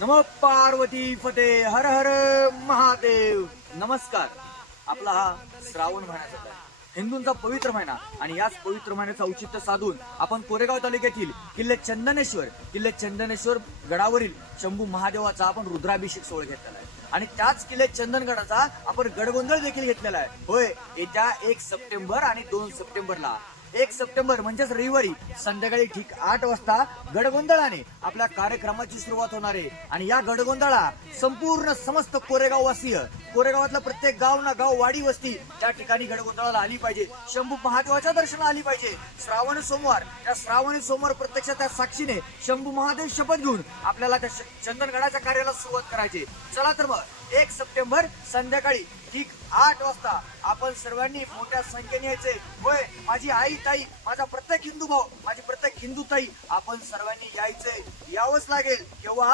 नमो पार्वती फते हर हर महादेव. नमस्कार. आपला हा श्रावण महिना चालला आहे, हिंदूंचा पवित्र महिना. आणि याच पवित्र महिन्याचं औचित्य साधून आपण कोरेगाव तालुक्यातील किल्ले चंदनेश्वर गडावरील शंभू महादेवाचा आपण रुद्राभिषेक सोहळा घेतलेला आहे. आणि त्याच किल्ले चंदनगडाचा आपण गडगोंधळ देखील घेतलेला आहे. होय, येत्या 1 सप्टेंबर आणि 2 सप्टेंबरला 1 सप्टेंबर म्हणजेच रविवारी संध्याकाळी ठीक 8 वाजता गडगोंधळाने आपल्या कार्यक्रमाची सुरुवात होणार आहे. आणि या गडगोंधळा संपूर्ण समस्त कोरेगाववासीय, कोरेगावातलं प्रत्येक गाव ना गाव, वाडी वस्ती त्या ठिकाणी गडगोंधळाला आली पाहिजे, शंभू महादेवाच्या दर्शनाला आली पाहिजे. श्रावण सोमवार प्रत्यक्षात त्या साक्षीने शंभू महादेव शपथ घेऊन आपल्याला त्या चंदनगडाच्या कार्याला सुरुवात करायची. चला तर मग 1 सप्टेंबर संध्याकाळी ठीक 8 वाजता आपण सर्वांनी मोठ्या संख्येने यायचे. होय, माझी आई ताई, माझा प्रत्येक हिंदू भाऊ, माझी प्रत्येक हिंदू ताई, आपण सर्वांनी यायचंय, यावंच लागेल. केव्हा?